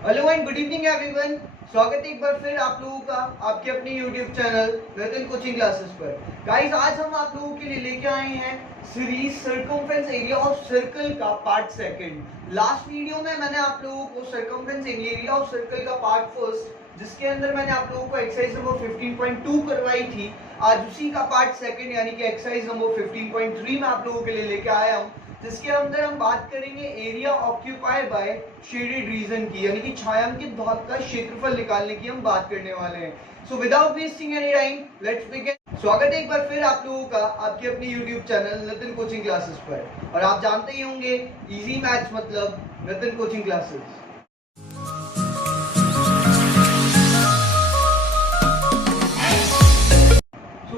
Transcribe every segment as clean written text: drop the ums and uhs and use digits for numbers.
Hello and good evening everyone. स्वागत है एक बार फिर आप लोगों का आपके अपने YouTube channel Nitin coaching classes पर। गाइस, आज हम आप लोगों के लिए लेके आए हैं series circumference area of circle का पार्ट सेकंड। लास्ट वीडियो में मैंने आप लोगों को सर्कमफ्रेंस एरिया ऑफ सर्कल का पार्ट फर्स्ट, जिसके अंदर मैंने आप लोगों को एक्सरसाइज नंबर 15.2 करवाई थी, आज उसी का पार्ट सेकंड यानी कि एक्सरसाइज नंबर 15.3 में आप लोगों के लिए लेके आया हूँ, जिसके अंदर हम बात करेंगे area occupy by shaded region की, यानी कि छायांकित भाग का क्षेत्रफल निकालने की हम बात करने वाले हैं। So without wasting any time let's begin. स्वागत है एक बार फिर आप लोगों का आपके अपने YouTube channel Nitin coaching classes पर। और आप जानते ही होंगे इजी मैथ्स मतलब नितिन कोचिंग क्लासेस।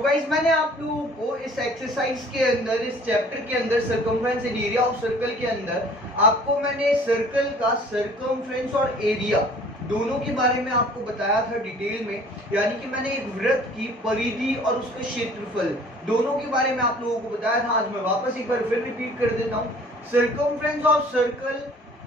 गाइस, मैंने आप लोगों को इस एक्सरसाइज के अंदर, इस चैप्टर के अंदर circumference and area of circle के अंदर आपको मैंने सर्कल का सर्कमफ्रेंस और एरिया दोनों के बारे में आपको बताया था डिटेल में। यानी कि मैंने एक वृत्त की परिधि और उसका क्षेत्रफल दोनों के बारे में आप लोगों को बताया था। आज मैं वापस एक बार फिर रिपीट कर देता हूँ। सर्कमफ्रेंस ऑफ सर्कल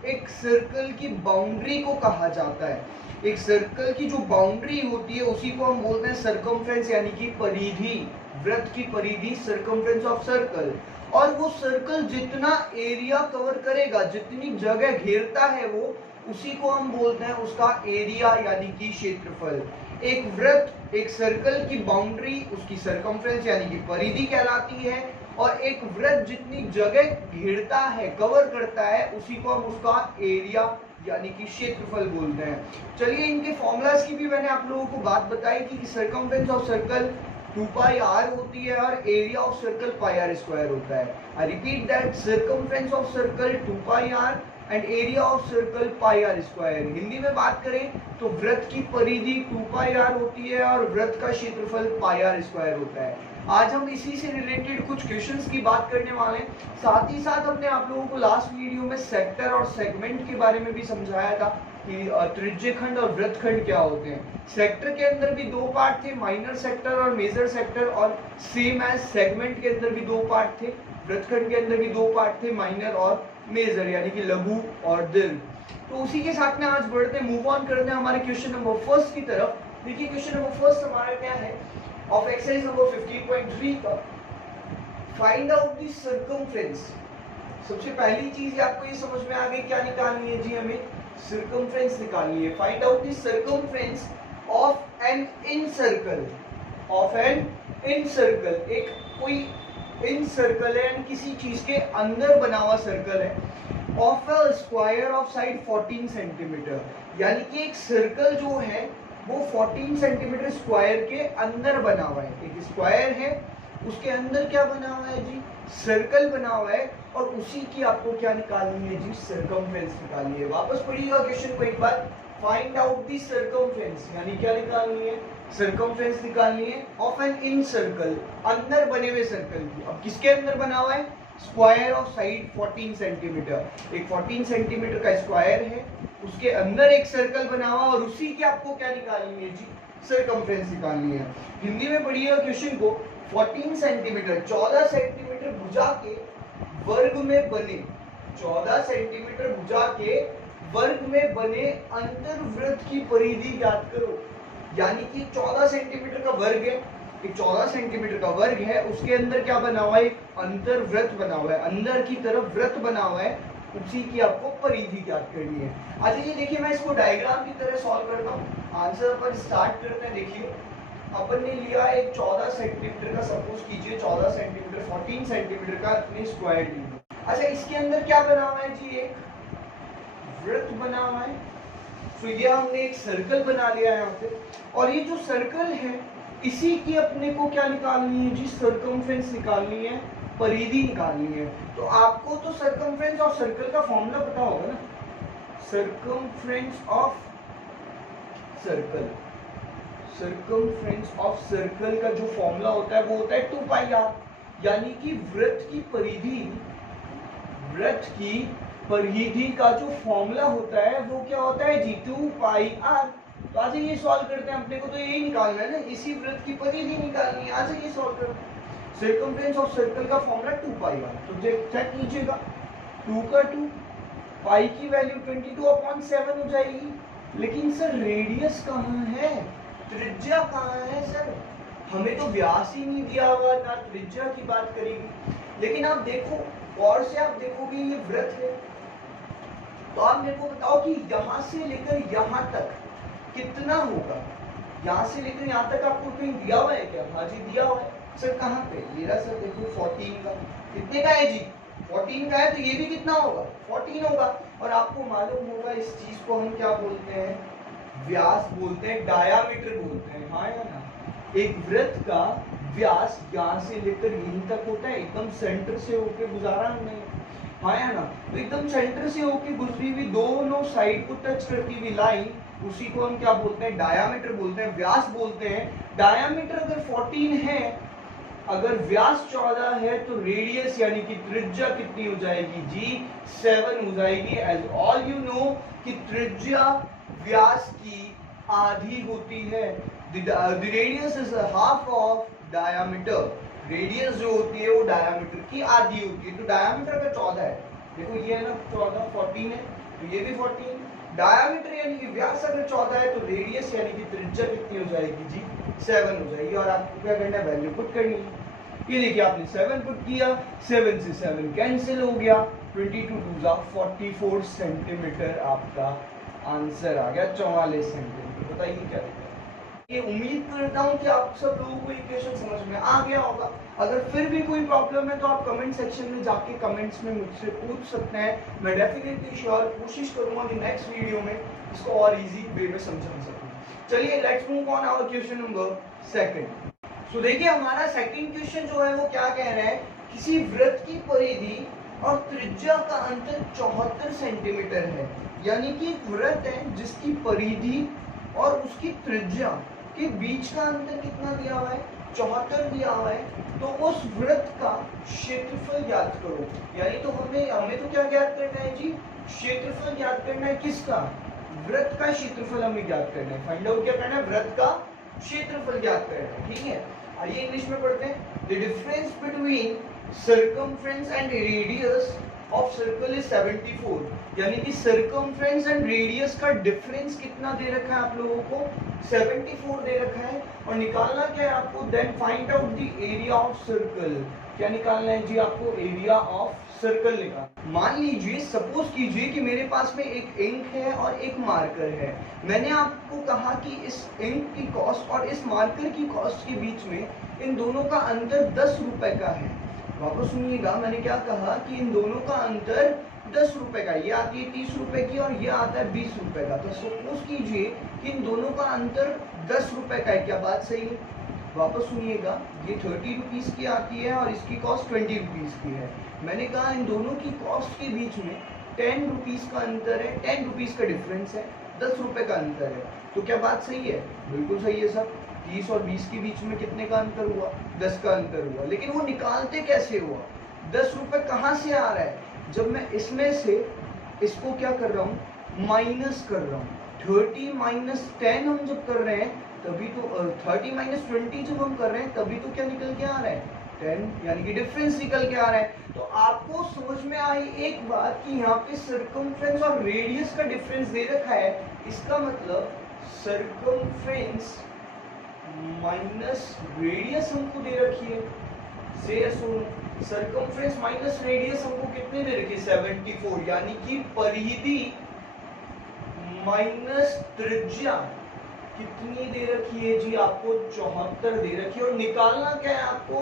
एक सर्कल की बाउंड्री को कहा जाता है। एक सर्कल की जो बाउंड्री होती है उसी को हम बोलते हैं सर्कमफ्रेंस, यानी कि परिधि, वृत्त की परिधि, सर्कमफ्रेंस ऑफ सर्कल। और वो सर्कल जितना एरिया कवर करेगा, जितनी जगह घेरता है वो, उसी को हम बोलते हैं उसका एरिया यानी कि क्षेत्रफल। एक वृत्त, एक सर्कल की बाउंड्री उसकी सर्कमफ्रेंस यानी कि परिधि कहलाती है, और एक वृत्त जितनी जगह घेरता है, कवर करता है, उसी को हम उसका एरिया यानी कि क्षेत्रफल बोलते हैं। चलिए, इनके फॉर्मूलाज की भी मैंने आप लोगों को बात बताई थी कि circumference of circle 2 pi r होती है और area of circle pi r square होता है। I repeat that, circumference of circle 2 pi r and area of circle pi r square. Hindi में बात करें तो वृत्त की परिधि 2 पाई r होती है और वृत्त का क्षेत्रफल पाई r स्क्वायर होता है। आज हम इसी से रिलेटेड कुछ क्वेश्चंस की बात करने वाले हैं। साथ ही साथ हमने आप लोगों को लास्ट वीडियो में सेक्टर और सेगमेंट के बारे में भी समझाया था कि त्रिज्यखंड और वृत्तखंड क्या होते हैं। सेक्टर के अंदर भी दो पार्ट थे, माइनर सेक्टर और मेजर सेक्टर, और सेम एज सेगमेंट के अंदर भी दो पार्ट थे, वृत्तखंड के अंदर भी दो पार्ट थे, माइनर और मेजर, यानी कि लघु और दीर्घ। तो उसी के साथ में आज बढ़ते हैं, मूव ऑन करते हैं हमारे क्वेश्चन नंबर फर्स्ट की तरफ। देखिए, क्वेश्चन नंबर फर्स्ट हमारा क्या है ऑफ एक्सरसाइज नंबर 15.3 का, फाइंड आउट द सर्कमफ्रेंस। सबसे पहली चीज आपको ये समझ में आ गई, क्या निकालनी है जी, हमें सर्कमफ्रेंस निकालनी है। Find out the circumference of an incircle, of an incircle. एक कोई इन सर्कल है, किसी चीज के अंदर बना हुआ सर्कल है, of a square of side 14 centimetre. यानी कि एक सर्कल जो है वो 14 सेंटीमीटर स्क्वायर के अंदर बना हुआ है। एक स्क्वायर है, उसके अंदर क्या बना हुआ है जी, सर्कल बना हुआ है, और उसी की आपको क्या निकालनी है जी, सर्कमफ्रेंस निकालनी है। वापस पढ़िएगा क्वेश्चन को एक बार, फाइंड आउट द सर्कमफ्रेंस, यानी क्या निकालनी है, सर्कमफ्रेंस निकालनी है ऑफ एन इन सर्कल, अंदर बने हुए सर्कल की। अब किसके अंदर बना हुआ है, स्क्वायर ऑफ साइड 14 सेंटीमीटर। एक 14 सेंटीमीटर का स्क्वायर है, उसके अंदर एक सर्कल बना हुआ, और उसी की आपको क्या निकालनी है जी, सर्कमफ्रेंस निकालनी है। हिंदी में पढ़िएगा क्वेश्चन को, 14 सेंटीमीटर 14 सेंटीमीटर भुजा के वर्ग में बने, 14 सेंटीमीटर भुजा के वर्ग में बने अंतर्वृत्त की परिधि ज्ञात करो। यानी कि 14 सेंटीमीटर का वर्ग है, 14 सेंटीमीटर का वर्ग है, उसके अंदर क्या बना हुआ है, अंतर्वृत्त बना हुआ है, अंदर की तरफ वृत्त बना हुआ है, उसी की आपको परिधि ज्ञात करनी है। अच्छा, ये देखिए, मैं इसको डायग्राम की तरह सॉल्व करता हूँ। आंसर पर स्टार्ट करते हैं। देखिए, अपन ने लिया एक 14 सेंटीमीटर का, सपोज कीजिए 14 सेंटीमीटर 14 सेंटीमीटर का अपने स्क्वायर लिया। अच्छा, इसके अंदर क्या बना हुआ है जी, एक वृत्त बना हुआ है। तो ये हमने एक सर्कल बना लिया है यहाँ पे, और ये जो सर्कल है इसी की अपने को क्या निकालनी है जी, सर्कमफ्रेंस निकालनी है, परिधि निकालनी है। तो आपको तो सर्कमफ्रेंस ऑफ सर्कल का फॉर्मूला पता होगा ना, circumference of circle, circumference of circle का जो फॉर्मूला होता है वो होता है 2 पाई r। यानी कि वृत्त की परिधि, वृत्त की परिधि का जो फॉर्मूला होता है वो क्या होता है जी, 2 पाई r। तो आज ये सॉल्व करते हैं, अपने को तो यही निकालना है ना, इसी वृत्त की परिधि निकालनी है। आज ये सॉल्व करते हैं। सर्कमफ्रेंस ऑफ सर्कल का फॉर्मूला 2 पाई r। तो चेक कीजिएगा, 2 का 2 पाई की वैल्यू 22/7 हो जाएगी। लेकिन सर रेडियस कहाँ है, त्रिज्या कहाँ है सर, हमें तो व्यास ही नहीं दिया हुआ ना त्रिज्या की बात करेगी। लेकिन आप देखो और से आप देखोगे ये वृत्त है, तो आप मेरे को बताओ कि यहां से लेकर यहां तक कितना होगा, यहां से लेकर यहां तक आपको कहीं दिया हुआ है क्या? हाँ जी दिया हुआ है। सर कहाँ पे? ये रहा सर, देखो 14 का। कितने का है जी? 14 का है, तो ये भी कितना होगा? 14 होगा। और आपको मालूम होगा इस चीज को हम क्या बोलते हैं? व्यास बोलते हैं, डायामीटर बोलते हैं, हाँ या ना? एक वृत्त का व्यास यहाँ से लेकर यहीं तक होता है, एकदम सेंटर से होके गुजारा हमने, हाँ या ना? तो एकदम सेंटर से होके गुजरी हुई दोनों साइड को टच करती हुई लाइन, उसी को हम क्या बोलते हैं? डायामीटर बोलते हैं, व्यास बोलते हैं। डायामीटर अगर 14 है, अगर व्यास 14 है, तो रेडियस यानी कि त्रिज्या कितनी हो जाएगी जी? 7 हो जाएगी। एज ऑल यू नो कि त्रिज्या व्यास की आधी होती है। The radius is a half of diameter. Radius जो होती है वो डायमीटर की आधी होती है। तो डायमीटर का 14 है, देखो ये है ना 14, 14 है, तो ये भी 14। डायमीटर यानी कि व्यास अगर 14 है, तो रेडियस यानी कि त्रिज्या कितनी हो जाएगी जी? 7 हो जाएगी। और आपको क्या करना है? वैल्यू पुट करनी है। ये देखिए आपने 7 पुट किया, 7 से 7 कैंसिल हो गया, 22 44 सेंटीमीटर आपका आंसर आ गया, 44 सेंटीमीटर। बताइए क्या दिक्कत? ये उम्मीद करता हूँ कि आप सब लोगों को इक्वेशन समझ में आ गया होगा। अगर फिर भी कोई प्रॉब्लम है तो आप कमेंट सेक्शन में जाके कमेंट्स में मुझसे पूछ सकते हैं। मैं डेफिनेटली श्योर कोशिश करूंगा कि नेक्स्ट वीडियो में इसको और इजी वे में समझा सकूं। चलिए let's move on our question number 2। So देखिए हमारा सेकंड क्वेश्चन जो है वो क्या कह रहा है? किसी वृत्त की परिधि और त्रिज्या का अंतर 74 सेंटीमीटर है। यानी कि एक वृत्त है जिसकी परिधि और उसकी त्रिज्या के बीच का अंतर कितना दिया हुआ है? 74 दिया हुआ है। तो उस वृत्त का क्षेत्रफल ज्ञात करो। यानी तो हमें तो क्या ज्ञात करना है जी? क्षेत्रफल ज्ञात करना है। किसका? वृत्त का क्षेत्रफल हमें ज्ञात करना है। फाइंड आउट क्या करना है? वृत्त का क्षेत्रफल ज्ञात करना है। ठीक है, आइए इंग्लिश में पढ़ते हैं। The difference between circumference and radius of circle is 74। यानी कि सर्कमफ्रेंस एंड रेडियस का डिफरेंस कितना दे रखा है आप लोगों को? 74 दे रखा है। और निकालना क्या है आपको? Then find out the area of circle. क्या निकालना है जी आपको? एरिया ऑफ सर्कल निकालना। मान लीजिए, सपोज कीजिए कि मेरे पास में एक इंक है और एक मार्कर है। मैंने आपको कहा कि इस इंक की कॉस्ट और इस मार्कर की कॉस्ट के बीच में इन दोनों का अंतर 10 रुपए का है। वापस सुनिएगा, मैंने क्या कहा कि इन दोनों का अंतर 10 रुपए का। ये आती है 30 रुपए की और ये आता है 20 रुपए का। तो सपोज कीजिए कि इन दोनों का अंतर 10 रुपए का है। क्या बात सही है? वापस सुनिएगा, ये 30 रुपीज की आती है और इसकी कॉस्ट 20 रुपीज की है। मैंने कहा इन दोनों की कॉस्ट के बीच में 10 रुपीज का अंतर है, 10 रुपीज का डिफरेंस है, 10 रुपए का अंतर है। तो क्या बात सही है? बिल्कुल सही है सर। 30 और 20 के बीच में कितने का अंतर हुआ? 10 का अंतर हुआ। लेकिन वो निकालते कैसे हुआ? 10 रुपए कहाँ से आ रहा है? जब मैं इसमें से इसको क्या कर रहा हूँ? माइनस कर रहा हूँ। 30 माइनस 10 हम जब कर रहे हैं तभी तो 30 माइनस 20 जब हम कर रहे हैं तभी तो क्या निकल के आ रहा है? 10, यानी कि डिफरेंस निकल के आ रहा है। तो आपको समझ में आई एक बात कि यहाँ पे सर्कमफ्रेंस और रेडियस का डिफरेंस दे रखा है। इसका मतलब सर्कमफ्रेंस माइनस रेडियस हमको दे रखी है। से सुन, सर्कमफ्रेंस माइनस रेडियस हमको कितने दे रखी है? 74। यानी कि परिधि माइनस त्रिज्या कितनी दे रखी है जी? आपको 74 दे रखी है। और निकालना क्या है आपको?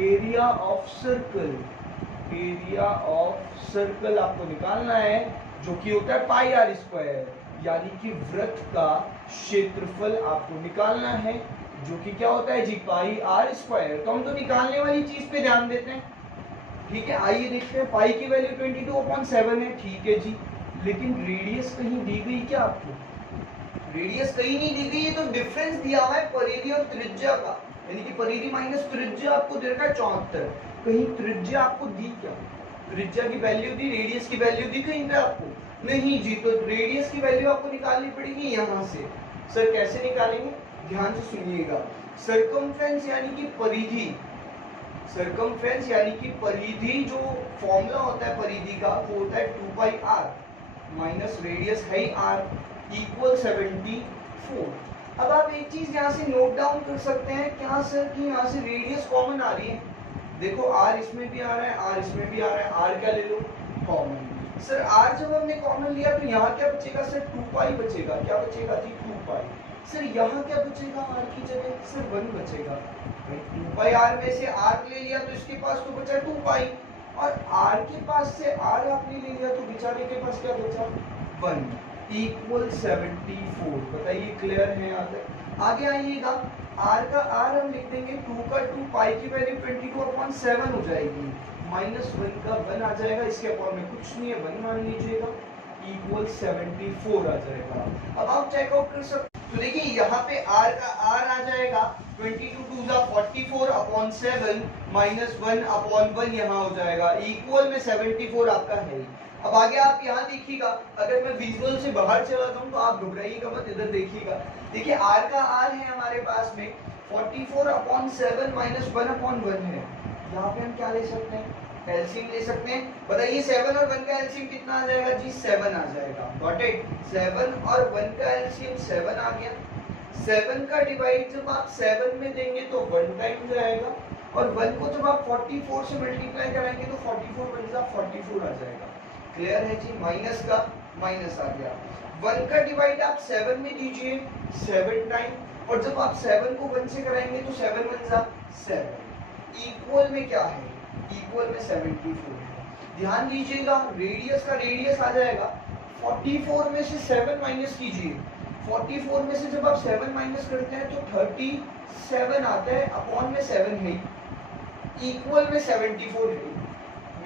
Area of circle. Area of circle आपको निकालना है, जो कि होता है पाई आर स्क्वायर। यानी कि वृत्त का क्षेत्रफल आपको निकालना है, जो कि क्या होता है जी? पाई आर स्क्वायर। तो हम तो निकालने वाली चीज पे ध्यान देते हैं। ठीक है, आइए देखते हैं। पाई की वैल्यू 22/7 है, ठीक है जी। लेकिन रेडियस कहीं दी गई क्या आपको? रेडियस कहीं नहीं दी गई। ये तो डिफरेंस दिया हुआ है परिधि और त्रिज्या का। यानी कि परिधि माइनस त्रिज्या आपको दे रखा है 74। कहीं त्रिज्या आपको दी क्या? त्रिज्या की वैल्यू दी, रेडियस की वैल्यू दी कहीं पे आपको? नहीं जी। तो रेडियस की वैल्यू आपको निकालनी पड़ेगी यहाँ से। सर कैसे निकालेंगे? ध्यान से सुनिएगा। सर्कमफ्रेंस यानी कि परिधि, सर्कमफ्रेंस यानी कि परिधि, जो फॉर्मूला होता है परिधि का वो होता है 2 पाई आर। माइनस रेडियस है r इक्वल 74। अब आप एक चीज यहाँ से नोट डाउन कर सकते हैं क्या सर कि यहाँ से रेडियस कॉमन आ रही है। देखो r इसमें भी आ रहा है, r इसमें भी आ रहा है, r क्या ले लो कॉमन। सर r जब हमने कॉमन लिया तो यहाँ क्या बचेगा सर 2 पाई बचेगा। क्या बचेगा जी 2 पाई। सर यहाँ क्या बचेगा r की जगह सर 1 बचेगा। 2 पाई r में से r ले लिया तो इसके पास तो बचा 2 पाई और r के पास से r आपने ले लिया तो बेचारे के पास क्या बचा 1 इक्वल 74। बताइए क्लियर है यहाँ तक। आगे आइएगा r का r हम लिख देंगे 2 का 2 पाई की वैल्यू 22/7 हो जाएगी माइनस 1 का 1 आ जाएगा। इसके अपॉन में कुछ नहीं है 1 मान लीजिएगा इक्वल 74 आ जाएगा। अब आप चेकआउट कर सकते तो देखिए यहाँ पे r का r आ जाएगा 22/44/7 माइनस 1/1 यहाँ हो जाएगा इक्वल में 74 आपका है। अब आगे आप यहाँ देखिएगा अगर मैं विजुअल से बाहर चला जाऊँ तो आप घबराइएगा मत, इधर देखिएगा। देखिए r का r है हमारे पास में 44/7 माइनस 1/1 है। यहाँ पे हम क्या ले सकते हैं एलसीएम ले सकते हैं। बताइए 7 और 1 का एलसीएम कितना आ जाएगा जी 7 आ जाएगा। Got it. 7 और 1 का एलसीएम 7 आ गया। 7 का डिवाइड जब आप 7 में देंगे तो 1 टाइम जाएगा और 1 को जब आप 44 से मल्टीप्लाई कराएंगे तो 44 बन जा 44 आ जाएगा। क्लियर है जी। माइनस का माइनस आ गया। 1 का डिवाइड आप 7 में दीजिए 7 टाइम और जब आप 7 को 1 से कराएंगे तो 7 बन जा 7 इक्वल में क्या है इक्वल में 74 है। ध्यान दीजिएगा रेडियस का रेडियस आ जाएगा 44 में से 7 माइनस कीजिए। 44 में से जब आप 7 माइनस करते हैं तो 37 आता है अपॉन में 7 है इक्वल में 74 है।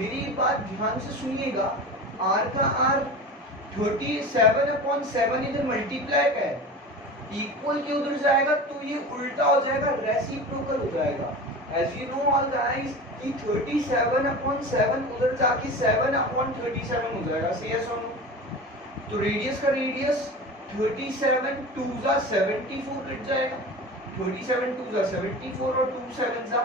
मेरी बात ध्यान से सुनिएगा r का r 37/7 इधर मल्टीप्लाई का है इक्वल के उधर जाएगा तो ये उल्टा हो जाएगा रेसिप्रोकल हो जाएगा। As you know all guys कि 37/7 उधर जाके 7/37 हो जाएगा। सी यस और नो। तो रेडियस का रेडियस 37 2 जा 74 कट जाएगा। 37 2 जा 74 और 2 7 जा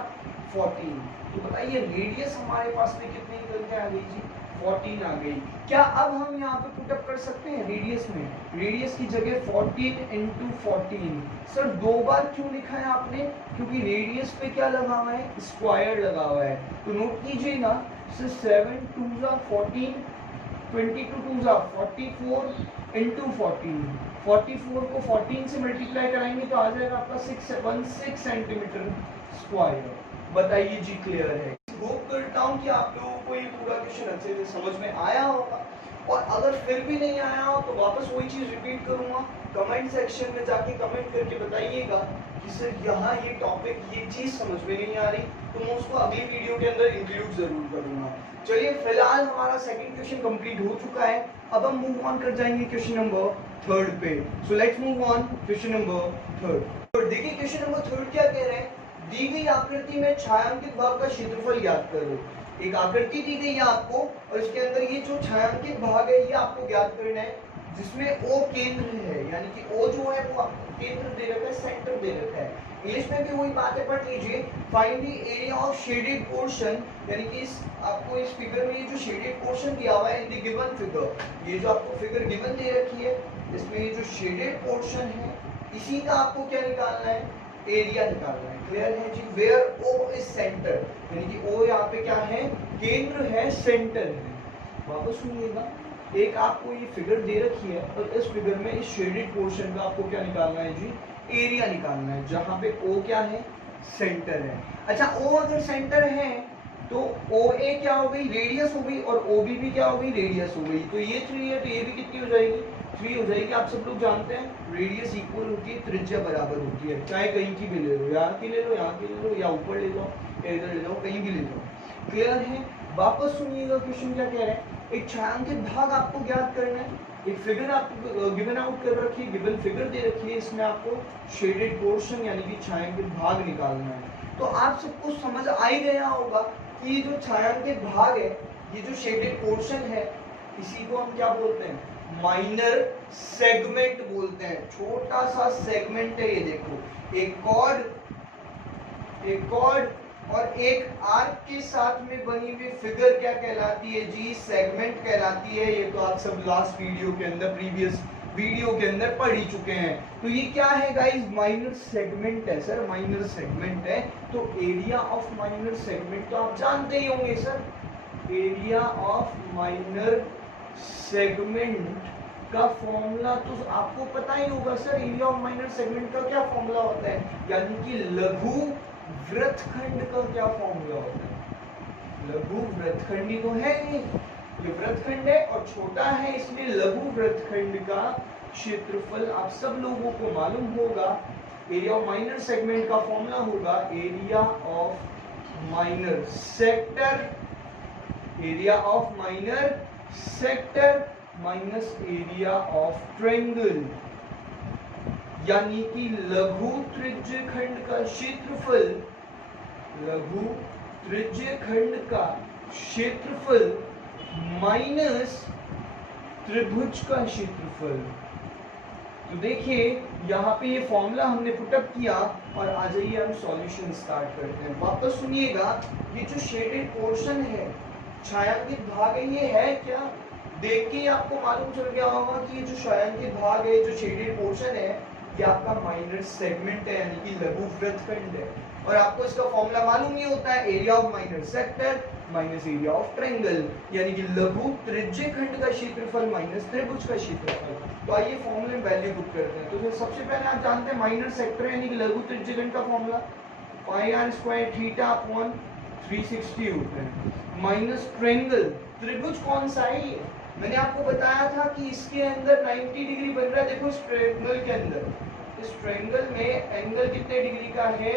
14। तो बताइए रेडियस हमारे पास में कितनी निकल के आ गई जी 14 आ गई। क्या अब हम यहाँ पे पुट अप कर सकते हैं रेडियस में। रेडियस की जगह 14 × 14। सर 2 बार क्यों लिखा है आपने क्योंकि रेडियस पे क्या लगा हुआ है स्क्वायर लगा हुआ है। तो नोट कीजिएगा सर 7 2 जा 14 22 2 जा 44 × 14। 44 को 14 से मल्टीप्लाई कराएंगे तो आ जाएगा आपका 616 सेंटीमीटर स्क्वायर। बताइए जी क्लियर है। होप करता हूँ कि आप लोगों को ये पूरा क्वेश्चन अच्छे से समझ में आया होगा और अगर फिर भी नहीं आया हो तो वापस वही चीज रिपीट करूंगा। कमेंट सेक्शन में जाके कमेंट करके बताइएगा कि सर यहाँ ये टॉपिक ये चीज समझ में नहीं आ रही तो मैं उसको अगली वीडियो के अंदर इंक्लूड जरूर करूंगा। चलिए फिलहाल हमारा सेकंड क्वेश्चन कंप्लीट हो चुका है। अब हम मूव ऑन कर जाएंगे क्वेश्चन नंबर 3 पे। So let's move on question number 3। देखिए क्वेश्चन नंबर 3 क्या कह रहे हैं। दी गई आकृति में छायांकित भाग का क्षेत्रफल ज्ञात करो। एक आकृति दी गई है आपको और इसके अंदर ये जो छायांकित भाग है ये आपको ज्ञात करना है जिसमें O केंद्र है यानी कि O जो है वो आपको केंद्र दे रखा है सेंटर दे रखा है। इंग्लिश में भी वही बातें पढ़ लीजिए। Find the area of shaded portion यानी कि आपको इस फिगर में ये जो शेडेड पोर्शन दिया हुआ है इन द गिवन फिगर ये जो आपको फिगर गिवन दे रखी है इसमें ये जो शेडेड पोर्शन है इसी का आपको क्या निकालना है एरिया निकालना है। क्लियर है जी। वेयर O इज सेंटर यानी कि O यहाँ पे क्या है केंद्र है सेंटर है। वापस सुनिएगा एक आपको ये फिगर दे रखी है और इस फिगर में इस शेडेड पोर्शन का आपको क्या निकालना है जी एरिया निकालना है जहाँ पे O क्या है सेंटर है। अच्छा O अगर सेंटर है तो OA क्या हो गई रेडियस हो गई और OB भी क्या हो गई रेडियस हो गई। तो ये 3 है तो ये भी कितनी हो जाएगी 3 हो जाएगी। आप सब लोग जानते हैं रेडियस इक्वल होती है त्रिज्या बराबर होती है। चाहे कहीं की भी ले लो यहाँ की ले लो यहाँ की ले लो या ऊपर ले लो या इधर ले लो कहीं भी ले लो। क्लियर है। वापस सुनिएगा क्वेश्चन क्या कह रहे हैं। एक छायांकित भाग आपको ज्ञात करना है। एक फिगर आपको गिवन आउट कर रखी है गिवन फिगर दे रखी है इसमें आपको शेडेड पोर्शन यानी कि छायांकित भाग निकालना है। तो आप सबको समझ आ ही गया होगा कि ये जो छायांकित भाग है ये जो शेडेड पोर्शन है इसी को हम क्या बोलते हैं माइनर सेगमेंट बोलते हैं। छोटा सा सेगमेंट है ये देखो एक कॉर्ड और एक आर्क के साथ में बनी हुई फिगर क्या कहलाती है जी? सेगमेंट कहलाती है। ये तो आप सब लास्ट वीडियो के अंदर, प्रीवियस वीडियो के अंदर पढ़ ही चुके हैं। तो ये क्या है गाइस? माइनर सेगमेंट है सर, माइनर सेगमेंट है। तो एरिया ऑफ माइनर सेगमेंट तो आप जानते ही होंगे sir, area of minor segment का फॉर्मूला तो आपको पता ही होगा sir. Area of minor segment का क्या फॉर्मूला होता है? यानी कि लघु वृत्तखंड का क्या फॉर्मूला होता है? लघु वृत्तखंड ही तो है ये वृत्तखंड है और छोटा है, इसलिए लघु वृत्तखंड का क्षेत्रफल आप सब लोगों को मालूम होगा। एरिया ऑफ माइनर सेगमेंट का फॉर्मूला होगा area of minor sector, area of minor sector minus area of triangle, यानी कि लघु त्रिज्यखंड का क्षेत्रफल, लघु त्रिज्यखंड का क्षेत्रफल माइनस त्रिभुज का क्षेत्रफल। तो देखिए यहाँ पे ये फॉर्मूला हमने पुटअप किया और आ जाइए हम सॉल्यूशन स्टार्ट करते हैं। वापस सुनिएगा, ये जो शेडेड पोर्शन है, छायांकित भाग है, ये है क्या? देख के आपको मालूम चल गया होगा कि ये जो छायांकित भाग है, जो शेडेड पोर्शन है, ये आपका माइनर सेगमेंट है, यानी कि लघु वृत्तखंड है। और आपको इसका फॉर्मूला मालूम ही होता है, area of minor sector minus area of triangle, यानी कि लघु त्रिज्यखंड का क्षेत्रफल माइनस त्रिभुज का क्षेत्रफल। तो आइए फॉर्मूले में वैल्यू पुट करते हैं। तो फिर सबसे पहले आप जानते हैं माइनर सेक्टर यानी कि लघु त्रिज्यखंड का formula pi r square theta upon 360 होता है, माइनस ट्रायंगल, त्रिभुज कौन सा है ये? मैंने आपको बताया था कि इसके अंदर 90 डिग्री बन रहा है। देखो इस ट्रायंगल के अंदर, इस ट्रायंगल में एंगल कितने डिग्री का है?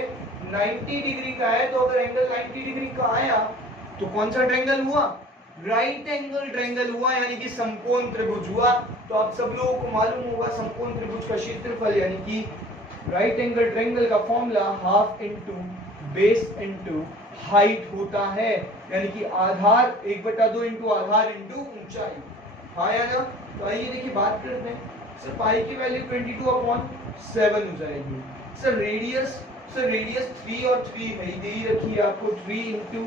90 डिग्री का है। तो अगर एंगल 90 डिग्री का आया तो कौन सा ट्रायंगल हुआ? राइट एंगल ट्रायंगल हुआ, यानी कि समकोण त्रिभुज हुआ। तो आप सब लोगों को मालूम होगा समकोण त्रिभुज का क्षेत्रफल यानी कि राइट एंगल ट्रायंगल का formula half into base into height होता है, यानी कि आधार 1/2 इनटू आधार इनटू ऊंचाई। हाँ या ना? तो आइए देखिए बात करते हैं। सर पाई की वैल्यू 22/7 हो जाएगी। सर रेडियस, सर रेडियस 3 और 3 है, दे ही रखी है आपको, 3 इंटू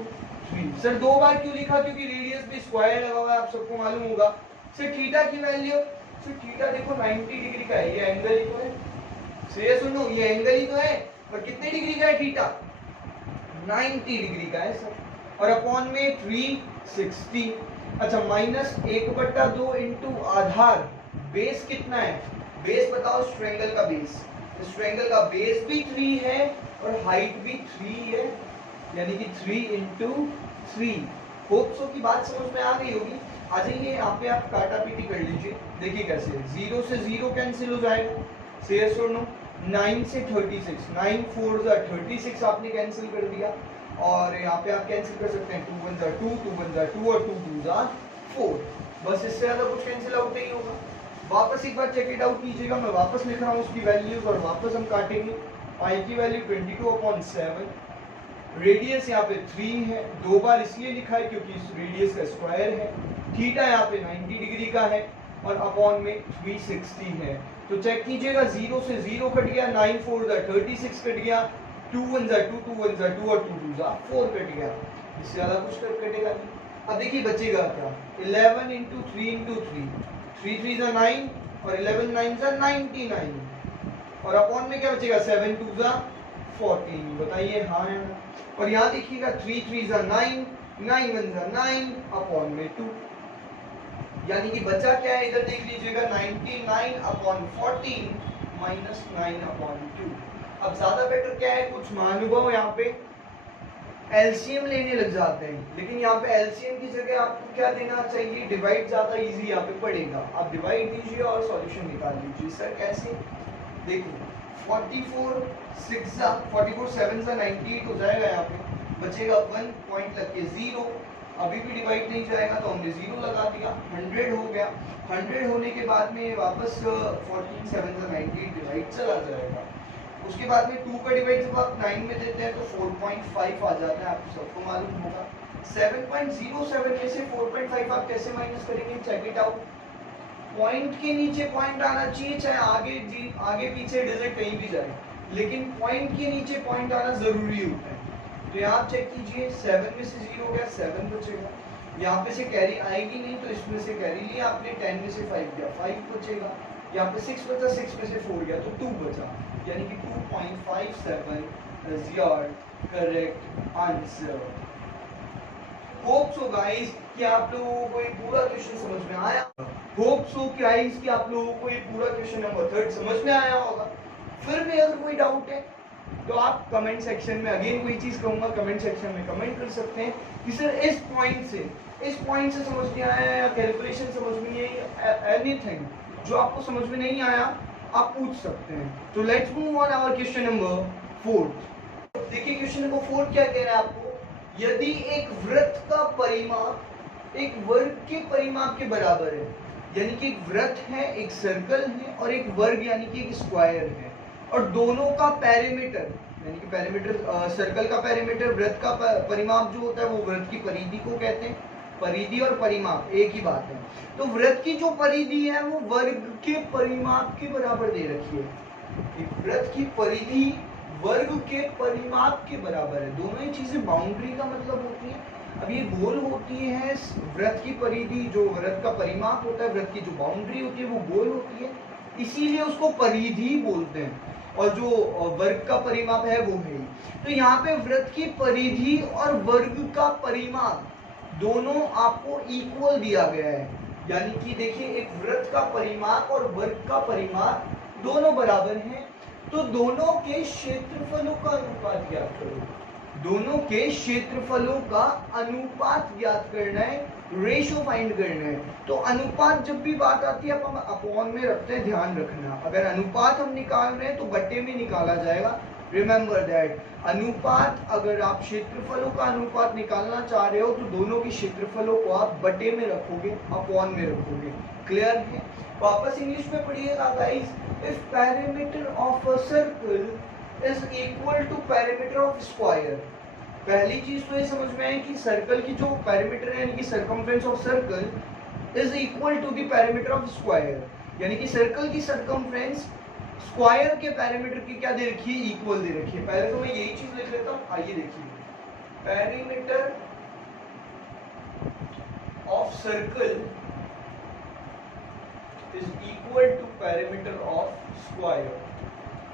3। सर 2 बार क्यों लिखा? क्योंकि रेडियस पे स्क्वायर लगा हुआ है, आप सबको मालूम होगा। सर थीटा की वैल्यू, सर थीटा देखो 90 डिग्री का है, ये एंगल ही तो है। सही सुनो, ये एंगल ही तो है, पर कितने डिग्री का है थीटा? 90 डिग्री का है सर। और अपॉन में 360। अच्छा माइनस 1/2 इंटू आधार, बेस कितना है? बेस बताओ इस ट्रायंगल का बेस। इस ट्रायंगल का बेस भी 3 है और हाइट भी 3 है, यानी कि 3 इंटू 3। होप सो की बात समझ में आ गई होगी। आ जाइए यहाँ पे आप काटा पीटी कर लीजिए। देखिए कैसे 0 से 0 कैंसिल हो जाएगा, शेष और नो। 9 से 36, 9 4 जा 36 आपने कैंसिल कर दिया। और यहाँ पे आप कैंसिल कर सकते हैं 2 1 जा 2, 2 1 जा 2 और 2 2 जा 4। बस इससे ज्यादा कुछ कैंसिल आउट नहीं होगा। वापस एक बार चेक इट आउट कीजिएगा, मैं वापस लिख रहा हूँ उसकी वैल्यूज और वापस हम काटेंगे। पाई की वैल्यू 22/7, रेडियस यहाँ पे 3 है, 2 बार इसलिए लिखा है क्योंकि इस रेडियस का स्क्वायर है। थीटा यहाँ पे 90 डिग्री का है और अपॉन में 360 है। तो चेक कीजिएगा, 0 से 0 कट गया, 9 4 जा 36 कट गया, 2 1 जा 2, 2 1 जा 2 और 2 2 जा 4 कट गया। इससे ज्यादा कुछ कटेगा नहीं। अब देखिए बचेगा क्या? 11 इंटू 3 इंटू 3, 3 3 जा 9 और 11 9 जा 99 और अपॉन में क्या बचेगा? 7 2 जा 14। बताइए हाँ या ना? और यहाँ देखिएगा 3 3 जा 9, 9 1 जा 9 अपॉन में 2, यानी कि बचा क्या है? इधर देख लीजिएगा 99/14 माइनस 9/2। अब ज्यादा बेटर क्या है? कुछ महानुभाव यहाँ पे एलसीएम लेने लग जाते हैं, लेकिन यहाँ पे एलसीएम की जगह आपको क्या देना चाहिए? डिवाइड ज्यादा इजी यहाँ पे पड़ेगा। आप डिवाइड दीजिए और सॉल्यूशन निकाल लीजिए। सर कैसे? देखो 44 6 जा 44 7 जा 98 हो जाएगा, यहाँ पे बचेगा 1 पॉइंट लग के 0। अभी भी डिवाइड नहीं जाएगा तो हमने 0 लगा दिया, 100 हो गया। 100 होने के बाद में वापस 14 7 जा 98 डिवाइड चला जाएगा। उसके बाद में 2 का डिवाइड जब आप 9 में देते हैं तो 4.5 आ जाता है, आपको सबको मालूम होगा। 7.07 में से 4.5 आप कैसे माइनस करेंगे? Check it out. पॉइंट के नीचे पॉइंट आना चाहिए, चाहे आगे पीछे डिजिट कहीं भी जाए, लेकिन पॉइंट के नीचे पॉइंट आना जरूरी होता है। तो तो यहाँ आप चेक कीजिए 7 में से 0 गया 7 बचेगा, यहाँ पे से कैरी आएगी नहीं तो इसमें से कैरी लिया आपने, 10 में से 5 गया 5 बचेगा, यहाँ पे 6 बचा 6 में से 4 गया तो 2 बचा, यानी कि 2.57 is your correct answer. Hope so guys कि आप लोगों को ये पूरा क्वेश्चन समझ में आया। होप सो गाइस कि आप लोगों को ये पूरा क्वेश्चन नंबर 3 समझ में आया होगा। फिर भी अगर कोई डाउट है तो आप कमेंट सेक्शन में, अगेन कोई चीज कहूंगा, कमेंट सेक्शन में कमेंट कर सकते हैं कि सर इस पॉइंट से समझ नहीं आया या कैलकुलेशन समझ में नहीं आई, एनीथिंग जो आपको समझ में नहीं आया आप पूछ सकते हैं। तो let's move on our question number 4। देखिए क्वेश्चन नंबर 4 क्या कह रहा है आपको, यदि एक वृत्त का परिमाप एक वर्ग के परिमाप के बराबर है, यानी कि एक वृत्त है, एक सर्कल है और एक वर्ग यानी कि एक स्क्वायर है, और दोनों का पेरीमीटर यानी कि पेरीमीटर सर्कल का पेरीमीटर, वृत्त का परिमाप जो होता है वो वृत्त की परिधि को कहते हैं। परिधि और परिमाप एक ही बात है। तो वृत्त की जो परिधि है वो वर्ग के परिमाप के बराबर दे रखी है। वृत्त की परिधि वर्ग के परिमाप के बराबर है। दोनों ही चीजें बाउंड्री का मतलब होती है। अब ये गोल होती है, वृत्त की परिधि जो वृत्त का परिमाप होता है, वृत्त की जो बाउंड्री होती है वो गोल होती है, इसीलिए उसको परिधि बोलते हैं, और जो वर्ग का परिमाप है वो है। तो यहाँ पे वृत्त की परिधि और वर्ग का परिमाप दोनों आपको इक्वल दिया गया है, यानी कि देखिए एक वृत्त का परिमाप और वर्ग का परिमाप दोनों बराबर हैं, तो दोनों के क्षेत्रफलों का अनुपात ज्ञात करो। दोनों के क्षेत्रफलों का अनुपात ज्ञात करना है, रेशो फाइंड करना है। तो अनुपात जब भी बात आती है हम अपॉन में रखते हैं, ध्यान रखना। अगर अनुपात हम निकाल रहे हैं तो बट्टे में निकाला जाएगा, रिमेंबर दैट। अनुपात, अगर आप क्षेत्रफलों का अनुपात निकालना चाह रहे हो तो दोनों के क्षेत्रफलों को आप बटे में रखोगे, अपॉन में रखोगे। क्लियर है? वापस इंग्लिश में पढ़िएगा guys. If perimeter of a circle is equal to perimeter of square, पहली चीज तो ये समझ में आए कि सर्कल की जो पेरीमीटर है यानी कि circumference of circle is equal to the perimeter of square, यानी कि सर्कल की सर्कमफ्रेंस स्क्वायर के पैरामीटर की क्या दे रखी है, इक्वल दे रखी है। पहले तो मैं यही चीज लिख लेता हूं, आइए देखिए। Parameter of circle is equal to parameter of square.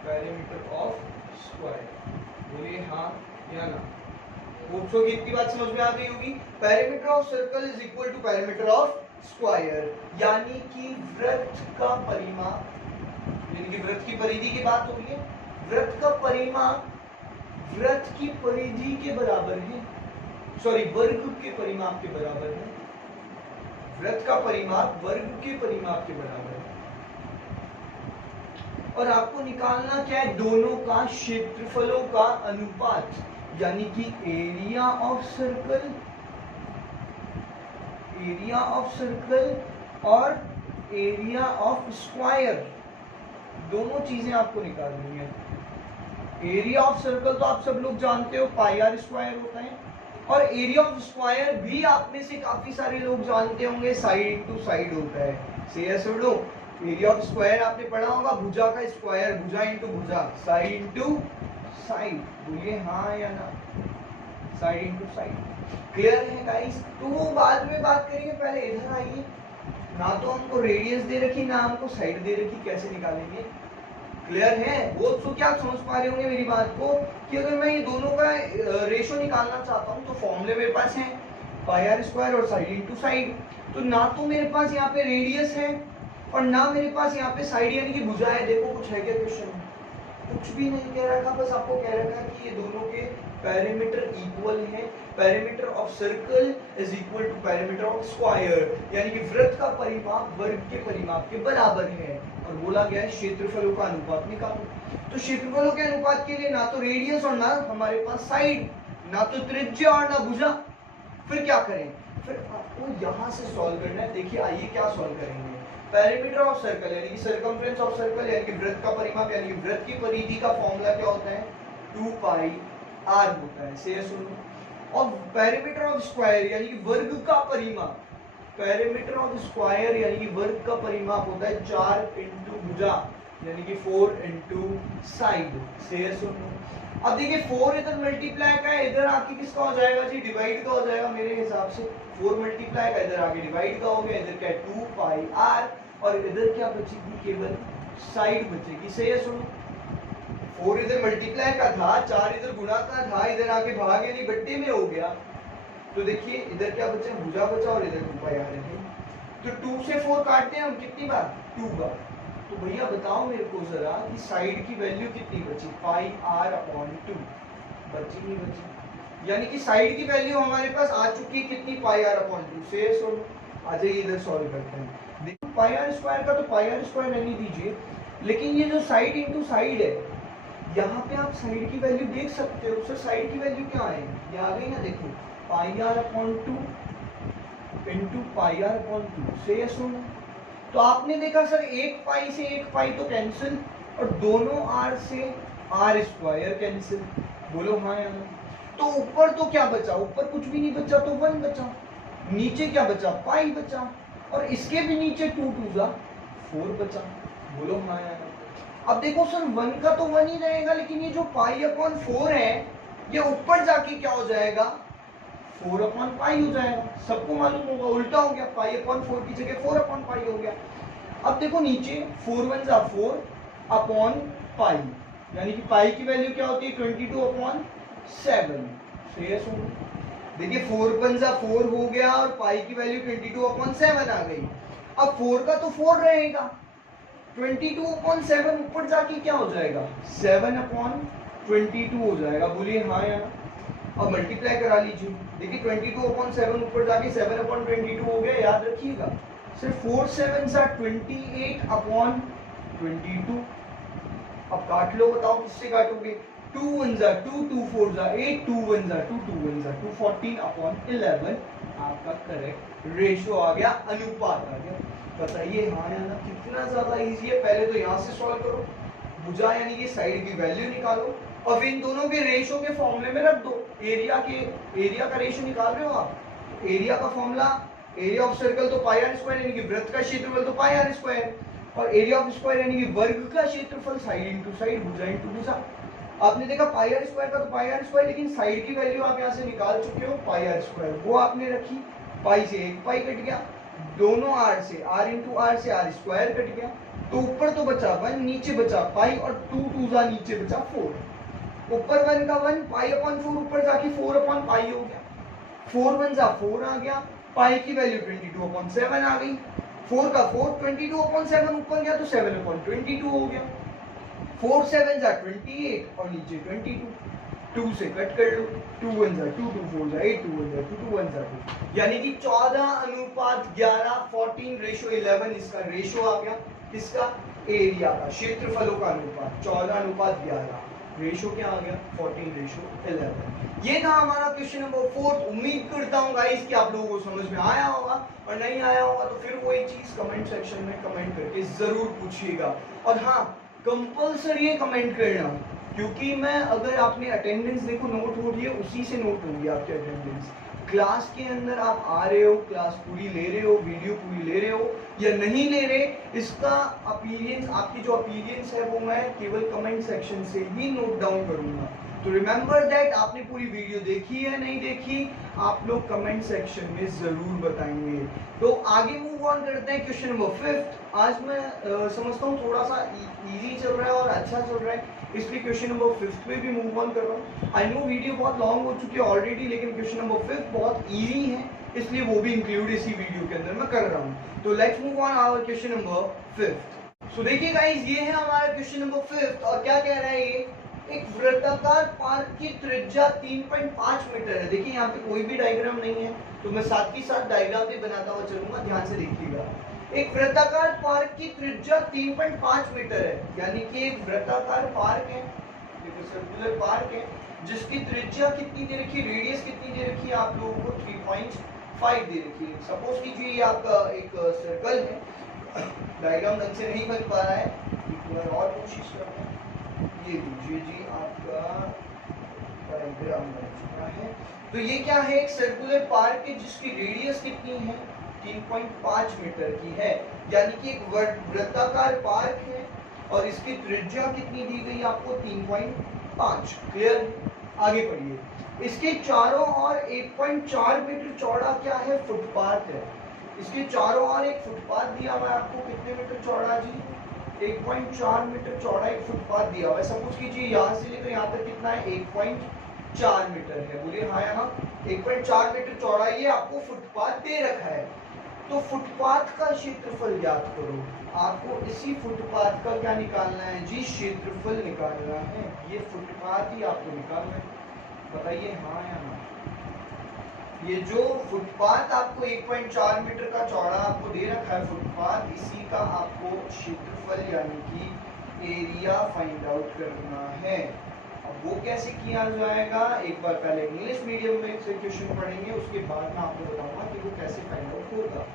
Parameter of square, बोलिए हाँ या ना। पूछो कि इतनी बात समझ में आ गई होगी। Parameter of circle is equal to parameter of square, यानी कि वृत्त का परिमाप, यानी कि वृत्त की परिधि की बात हो रही है, वृत्त का परिमाप वृत्त की परिधि के बराबर है, सॉरी वर्ग के परिमाप के बराबर है। वृत्त का परिमाप वर्ग के परिमाप के बराबर है, और आपको निकालना क्या है, दोनों का क्षेत्रफलों का अनुपात, यानी कि area of circle, area of circle और एरिया ऑफ स्क्वायर, दोनों चीजें आपको निकालनी है। एरिया ऑफ सर्कल तो आप सब लोग जानते हो, पाई आर स्क्वायर होता है, और एरिया ऑफ स्क्वायर भी आप में से काफी सारे लोग जानते होंगे, साइड इनटू साइड होता है। से यस और नो। एरिया ऑफ स्क्वायर आपने पढ़ा होगा, भुजा का स्क्वायर, भुजा इनटू भुजा, साइड इनटू साइड, बोलिए हाँ या ना, साइड इनटू साइड। क्लियर है गाइस? तो वो बाद में बात करेंगे, पहले इधर आइए। ना तो हमको रेडियस दे रखी, ना हमको साइड दे रखी, कैसे निकालेंगे? क्लियर है? वो तो क्या समझ पा रहे होंगे मेरी बात को, कि अगर मैं ये दोनों का रेशो निकालना चाहता हूँ तो फॉर्मूले मेरे पास है पाई आर स्क्वायर और साइड इनटू साइड। तो ना तो मेरे पास यहाँ पे रेडियस है और ना मेरे पास यहाँ पे साइड यानी कि भुजा है। देखो कुछ है क्या क्वेश्चन में? कुछ भी नहीं कह रखा, बस आपको कह रखा है कि ये दोनों के पैरामीटर इक्वल है। Parameter of circle is equal to parameter of square, यानी कि वृत्त का परिमाप वर्ग के परिमाप के बराबर है, और बोला गया है क्षेत्रफलों का अनुपात निकालो। तो क्षेत्रफलों के अनुपात के लिए ना तो रेडियस और ना हमारे पास साइड, ना तो त्रिज्या और ना भुजा। फिर क्या करें? फिर आपको यहाँ से सॉल्व करना है। देखिए आइए क्या सॉल्व करेंगे। पैरामीटर ऑफ सर्कल यानी कि सर्कमफ्रेंस ऑफ सर्कल यानी कि वृत्त का परिमाप यानी कि वृत्त की परिधि का फॉर्मूला क्या होता है? 2 पाई r होता है। से सुनो। और पैरामीटर ऑफ स्क्वायर यानी कि वर्ग का परिमाप, पैरामीटर ऑफ स्क्वायर यानी कि वर्ग का परिमाप होता है 4 इंटू भुजा, यानी कि 4 इंटू साइड से सुनो। अब देखिए 4 इधर मल्टीप्लाई का है, इधर आके किसका हो जाएगा जी, डिवाइड का हो जाएगा मेरे हिसाब से। 4 मल्टीप्लाई का इधर आके डिवाइड का हो गया, इधर क्या है 2 पाई आर, और इधर क्या बचेगी, केवल साइड बचेगी। सही है सुनो, 4 इधर मल्टीप्लाई का था, 4 इधर गुणा का था, इधर आके भाग यानी बट्टे में हो गया। तो देखिए इधर क्या बचा, भुजा बचा, और इधर 2 पाई आर है। तो 2 से 4 काटते हैं हम कितनी बार, 2 बार। तो भैया बताओ मेरे को जरा कि साइड की वैल्यू कितनी बची, पाई आर अपॉन 2 बची नहीं बची, यानी कि साइड की वैल्यू हमारे पास आ चुकी है कितनी, पाई आर अपॉन 2 से। सोल्व आ जाइए इधर सॉल्व करते हैं। देखो पाई आर स्क्वायर का तो पाई आर स्क्वायर रहने दीजिए, लेकिन ये जो साइड इनटू साइड है, यहाँ पे आप साइड की वैल्यू देख सकते हो। सर साइड की वैल्यू क्या आएगी, ये आ गई ना, देखो pi r upon 2 into pi r upon 2 से। सुनो तो आपने देखा सर एक पाई से एक पाई तो कैंसिल, और दोनों आर से आर स्क्वायर कैंसिल। बोलो हाँ या ना। तो ऊपर तो क्या बचा, ऊपर कुछ भी नहीं बचा, तो 1 बचा। नीचे क्या बचा, पाई बचा, और इसके भी नीचे 2 2 जा 4 बचा। बोलो हाँ या ना। अब देखो सर 1 का तो 1 ही रहेगा, लेकिन ये जो पाई अपॉन 4 है, ये ऊपर जाके क्या हो जाएगा, 4 अपॉन पाई हो जाएगा। सबको मालूम होगा, उल्टा हो गया, पाई अपॉन 4 की जगह 4 अपॉन पाई हो गया। अब देखो नीचे 4 1 जा 4 अपॉन पाई, यानी कि पाई की वैल्यू क्या होती है, 22 अपॉन 7। देखिए 4 1 जा 4 हो गया, और पाई की वैल्यू 22 अपॉन 7 आ गई। अब 4 का तो 4 रहेगा, 22 अपॉन 7 ऊपर जाके क्या हो जाएगा, 7 अपॉन 22 हो जाएगा। बोलिए हाँ या ना। अब मल्टीप्लाई करा लीजिए, देखिए 22 अपॉन 7 ऊपर जाके 7 अपॉन 22 हो गया, याद रखिएगा। सिर्फ 4 7 सा 28 अपॉन 22। अब काट लो, बताओ किससे काटोगे, 2 1 जा 2 2 4 जा 8 2 1 जा 2 2 1 जा 2 14 अपॉन 11 आपका करेक्ट रेशियो आ गया, अनुपात आ गया। बताइए हाँ या ना, कितना ज्यादा इजी है। पहले तो यहाँ से सॉल्व करो, भुजा यानी कि साइड की वैल्यू निकालो, और फिर इन दोनों के रेशियो के फॉर्मूले में रख दो। एरिया का रेशियो निकाल रहे हो आप, तो एरिया का फॉर्मूला, एरिया ऑफ सर्कल तो पाई आर स्क्वायर, यानी कि वृत्त का क्षेत्रफल तो पाई आर स्क्वायर, और एरिया ऑफ स्क्वायर यानी कि वर्ग का क्षेत्रफल साइड इनटू साइड, भुजा इनटू भुजा। आपने देखा पाई आर स्क्वायर का तो पाई आर स्क्वायर, लेकिन साइड की वैल्यू आप यहाँ से निकाल चुके हो, पाई आर स्क्वायर, वो आपने रखी। पाई से एक पाई कट गया, दोनों आर से आर इंटू आर से आर स्क्वायर कट गया, तो ऊपर तो बचा 1, नीचे बचा पाई, और 2 2 जा नीचे बचा 4। ऊपर 1 का 1, पाई अपॉन 4 ऊपर जाके 4 अपॉन पाई हो गया, 4 1 जा 4 आ गया, पाई की वैल्यू 22 अपॉन 7 आ गई, 4 का 4 22 अपॉन 7 ऊपर गया तो 7 अपॉन 22 हो गया, 4 7 जा 28 और नीचे 22, 2 से कट कर लो, 2 1 जा 2 2 4 जा 8 2 1 जा 2 2 1 जा 2, यानी कि 14 अनुपात 11 14 रेशो 11 इसका रेशो आ गया। किसका, एरिया का, क्षेत्रफलों का अनुपात 14 अनुपात 11, रेशो क्या आ गया 14 रेशो 11। ये था हमारा क्वेश्चन नंबर 4। उम्मीद करता हूँ गाइस कि आप लोगों को समझ में आया होगा, और नहीं आया होगा तो फिर वही चीज कमेंट सेक्शन में कमेंट करके जरूर पूछिएगा। और हाँ, कंपल्सरी है कमेंट करना, क्योंकि मैं अगर आपने अटेंडेंस देखो नोट हो रही है, उसी से नोट होगी आपकी अटेंडेंस। क्लास के अंदर आप आ रहे हो, क्लास पूरी ले रहे हो, वीडियो पूरी ले रहे हो या नहीं ले रहे, इसका अपीरियंस, आपकी जो अपीरियंस है वो मैं केवल कमेंट सेक्शन से ही नोट डाउन करूंगा। तो रिमेंबर दैट, आपने पूरी वीडियो देखी है नहीं देखी, आप लोग कमेंट सेक्शन में जरूर बताएंगे। तो आगे मूव ऑन करते हैं क्वेश्चन नंबर 5। आज मैं समझता हूँ थोड़ा सा इजी चल रहा है और अच्छा चल रहा है, इसलिए क्वेश्चन नंबर 5 पे भी मूव ऑन कर रहा हूँ। आई नो वीडियो बहुत लॉन्ग हो चुकी है ऑलरेडी, लेकिन क्वेश्चन नंबर 5 बहुत इजी है, इसलिए वो भी इंक्लूड इसी वीडियो के अंदर मैं कर रहा हूँ। तो let's move on our question number 5। So देखिए गाइस, ये है हमारा क्वेश्चन नंबर 5, और क्या कह रहा है ये, एक वृत्ताकार पार्क की त्रिज्या 3.5 मीटर है। देखिए यहाँ पे कोई भी डायग्राम नहीं है, तो मैं साथ ही साथ डायग्राम भी बनाता हुआ चलूंगा, ध्यान से देखिएगा। एक वृत्ताकार पार्क की त्रिज्या 3.5 मीटर है, यानी कि एक वृत्ताकार पार्क है, सर्कुलर पार्क है, जिसकी त्रिज्या कितनी दे रखी है, रेडियस कितनी दे रखी है आप लोगों को, 3.5 दे रखी है। सपोज कीजिए ये आपका एक सर्कल है, डायग्राम ढंग से नहीं बन पा रहा है, एक बार और कोशिश करते हैं। ये लीजिए जी आपका डायग्राम बन चुका है। तो ये क्या है, एक सर्कुलर पार्क है जिसकी रेडियस कितनी है, 3.5 मीटर की है, यानी कि एक वृत्ताकार पार्क है और इसकी त्रिज्या कितनी दी गई आपको 3.5। क्लियर? आगे पढ़िए। इसके चारों ओर 1.4 मीटर चौड़ा क्या है? फुटपाथ है। इसके चारों ओर एक फुटपाथ दिया हुआ है आपको, कितने मीटर चौड़ा जी? 1.4 मीटर चौड़ा एक फुटपाथ दिया हुआ है। सपोज कीजिए यहाँ से लेकर यहाँ तक कितना है? 1.4 मीटर है। बोलिए हाँ या ना? 1.4 मीटर चौड़ा ये आपको फुटपाथ दे रखा है। तो फुटपाथ का क्षेत्रफल ज्ञात करो। आपको इसी फुटपाथ का क्या निकालना है जी? क्षेत्रफल निकालना है। ये फुटपाथ ही आपको निकालना है। बताइए हाँ या ना? ये जो फुटपाथ आपको 1.4 मीटर का चौड़ा आपको दे रखा है फुटपाथ, इसी का आपको क्षेत्रफल यानी कि एरिया फाइंड आउट करना है। अब वो कैसे किया जाएगा? एक बार पहले इंग्लिश मीडियम में से क्वेश्चन पढ़ेंगे, उसके बाद मैं आपको बताऊंगा कि वो कैसे फाइंड आउट होगा।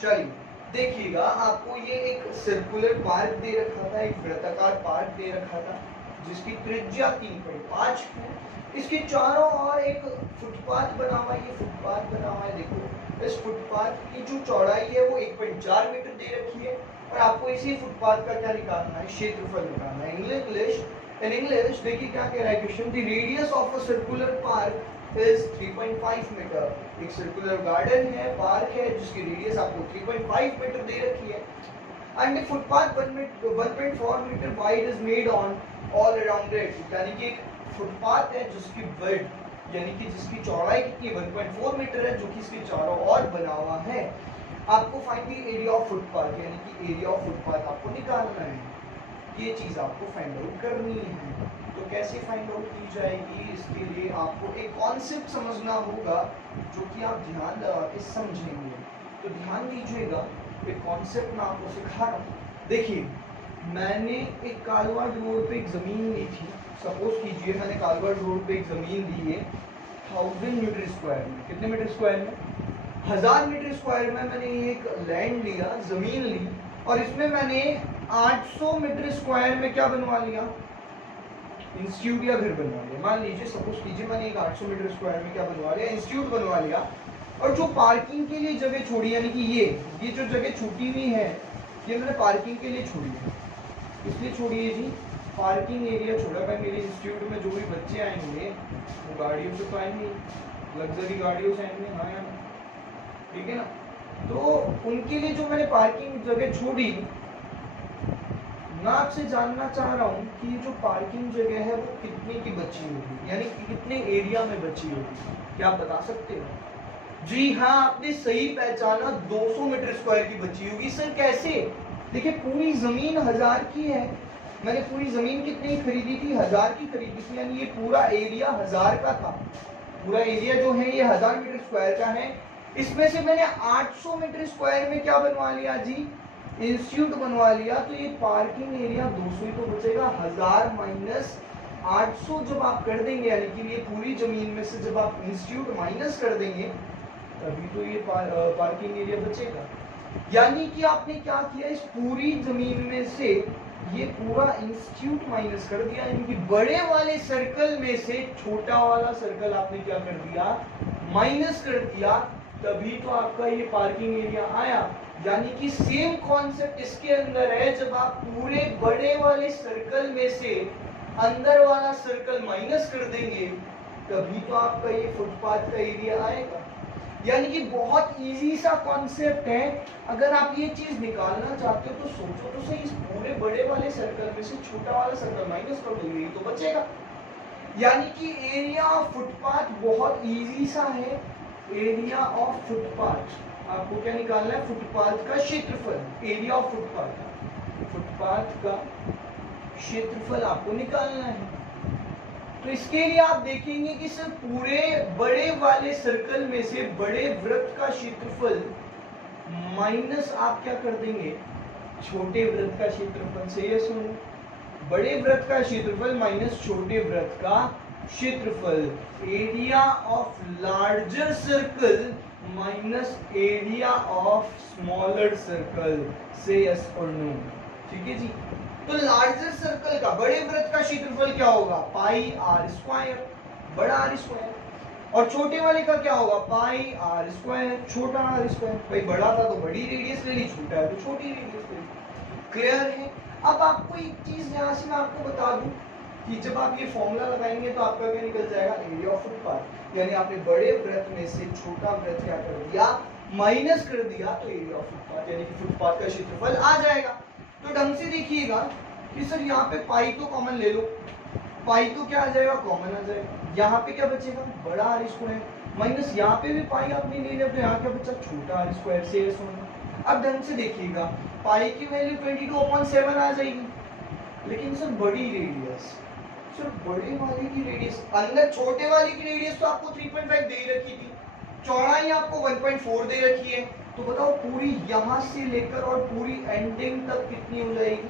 चलिए देखिएगा, आपको ये एक सर्कुलर पार्क दे रखा था, एक वृत्ताकार पार्क दे रखा था जिसकी त्रिज्या 3.5 है। इसके चारों ओर एक फुटपाथ बना हुआ है। ये फुटपाथ बना हुआ है, देखो इस फुटपाथ की जो चौड़ाई है वो 1.4 मीटर दे रखी है और आपको इसी फुटपाथ का क्या निकालना है? क्षेत्रफल निकालना है। इन इंग्लिश देखिए क्या कह रहा है question, the radius of a circular park is 3.5 metre. एक सर्कुलर गार्डन है, पार्क है जिसकी रेडियस आपको 3.5 मीटर दे रखी है। And the footpath 1.4 metre wide is made on all around it. यानी कि एक फुटपाथ है जिसकी विड्थ यानी कि जिसकी चौड़ाई कितनी 1.4 मीटर है, जो कि इसके चारों ओर बना हुआ है। आपको find the area of footpath यानी कि एरिया ऑफ फुटपाथ आपको निकालना है। ये चीज आपको फाइंड आउट करनी है। तो कैसे फाइंड आउट की जाएगी? इसके लिए आपको एक कॉन्सेप्ट समझना होगा जो कि आप ध्यान लगा के समझेंगे। तो ध्यान दीजिएगा, एक कॉन्सेप्ट मैं आपको सिखा रहा हूँ। देखिए, मैंने एक कालवाड़ रोड पे एक जमीन ली थी। सपोज कीजिए मैंने कालवाड़ रोड पे एक जमीन ली है 1000 मीटर स्क्वायर में। कितने मीटर स्क्वायर में? 1000 मीटर स्क्वायर में मैंने एक लैंड लिया, जमीन ली, और इसमें मैंने 800 मीटर स्क्वायर में क्या बनवा लिया? इंस्टीट्यूट या घर बनवा लिया। मान लीजिए, सपोज कीजिए मैंने एक 800 मीटर स्क्वायर में क्या बनवा लिया? इंस्टीट्यूट बनवा लिया। और जो पार्किंग के लिए जगह छोड़ी, यानी कि ये जो जगह छूटी हुई है, ये मैंने पार्किंग के लिए छोड़ी है। इसलिए छोड़ी है जी, पार्किंग एरिया छोड़ा। भाई मेरे इंस्टीट्यूट में जो भी बच्चे आएंगे वो गाड़ियों से तो आएंगे, लग्जरी गाड़ियों से आएंगे, हाँ या ठीक है ना? तो उनके लिए जो मैंने पार्किंग जगह छोड़ी, मैं आपसे जानना चाह रहा हूँ कि ये जो पार्किंग जगह है वो कितने की बची होगी, यानी कि कितने एरिया में बची होगी? क्या आप बता सकते हो? जी हाँ, आपने सही पहचाना, 200 मीटर स्क्वायर की बची होगी। सर कैसे? देखिए, पूरी जमीन 1000 की है। मैंने पूरी जमीन कितनी खरीदी थी? 1000 की खरीदी थी, यानी ये पूरा एरिया 1000 का था। पूरा एरिया जो है ये 1000 मीटर स्क्वायर का है। इसमें से मैंने 800 मीटर स्क्वायर में क्या बनवा लिया जी? इंस्टीट्यूट बनवा लिया। तो ये पार्किंग एरिया 200 ही तो बचेगा। 1000 माइनस 800 जब आप कर देंगे, यानी कि ये पूरी जमीन में से जब आप इंस्टीट्यूट माइनस कर देंगे, तभी तो ये पार्किंग एरिया बचेगा। यानी कि आपने क्या किया? इस पूरी जमीन में से ये पूरा इंस्टीट्यूट माइनस कर दिया, यानी कि बड़े वाले सर्कल में से छोटा वाला सर्कल आपने क्या कर दिया? माइनस कर दिया। तभी तो आपका ये पार्किंग एरिया आया। यानी कि सेम कॉन्सेप्ट इसके अंदर है। जब आप पूरे बड़े वाले सर्कल में से अंदर वाला सर्कल माइनस कर देंगे, तभी तो आपका ये फुटपाथ का एरिया आएगा। यानी कि बहुत इजी सा कॉन्सेप्ट है। अगर आप ये चीज निकालना चाहते हो तो सोचो तो सही, इस पूरे बड़े वाले सर्कल में से छोटा वाला सर्कल माइनस कर दो, यही तो बचेगा। यानी कि एरिया ऑफ फुटपाथ बहुत इजी सा है। एरिया ऑफ फुटपाथ आपको क्या निकालना है? फुटपाथ का क्षेत्रफल। एरिया ऑफ फुटपाथ का क्षेत्रफल आपको निकालना है। तो इसके लिए आप देखेंगे कि सर पूरे बड़े वाले सर्कल में से बड़े वृत्त का क्षेत्रफल माइनस आप क्या कर देंगे? छोटे वृत्त का क्षेत्रफल से। ये सुनो, बड़े वृत्त का क्षेत्रफल माइनस छोटे वृत्त का क्षेत्रफल। Area of larger circle minus area of smaller circle. से यस और नो? ठीक है जी। तो लार्जर सर्कल का, बड़े वृत्त का क्षेत्रफल क्या होगा? पाई आर स्क्वायर, बड़ा आर स्क्वायर। और छोटे वाले का क्या होगा, पाई आर स्क्वायर, छोटा आर स्क्वायर। भाई बड़ा था तो बड़ी रेडियस ले ली, छोटा है तो छोटी रेडियस ले ली। क्लियर है। अब आपको एक चीज यहाँ से मैं आपको बता दूं कि जब आप ये फॉर्मूला लगाएंगे तो आपका क्या निकल जाएगा, एरिया ऑफ फुटपाथ। यानी आपने बड़े वृत्त में से छोटा वृत्त क्या कर दिया, माइनस कर दिया, तो एरिया ऑफ फुटपाथ यानी कि फुटपाथ का क्षेत्रफल आ जाएगा। तो ढंग से देखिएगा कि सर यहाँ पे पाई तो कॉमन ले लो, पाई तो क्या आ जाएगा, कॉमन आ जाएगा। यहाँ पे क्या बचेगा, बड़ा आर स्क्वायर, माइनस यहाँ पे भी पाई आपने ले लिया तो यहाँ क्या बचा, छोटा आर स्क्वायर से एस होगा। अब ढंग से देखिएगा, पाई की वैल्यू 22/7 आ जाएगी, लेकिन सर बड़ी रेडियस, सर बड़े वाले की रेडियस, अंदर छोटे वाले की रेडियस तो आपको 3.5 दे रखी थी, चौड़ाई आपको 1.4 दे रखी है, तो बताओ पूरी यहाँ से लेकर और पूरी एंडिंग तक कितनी हो जाएगी,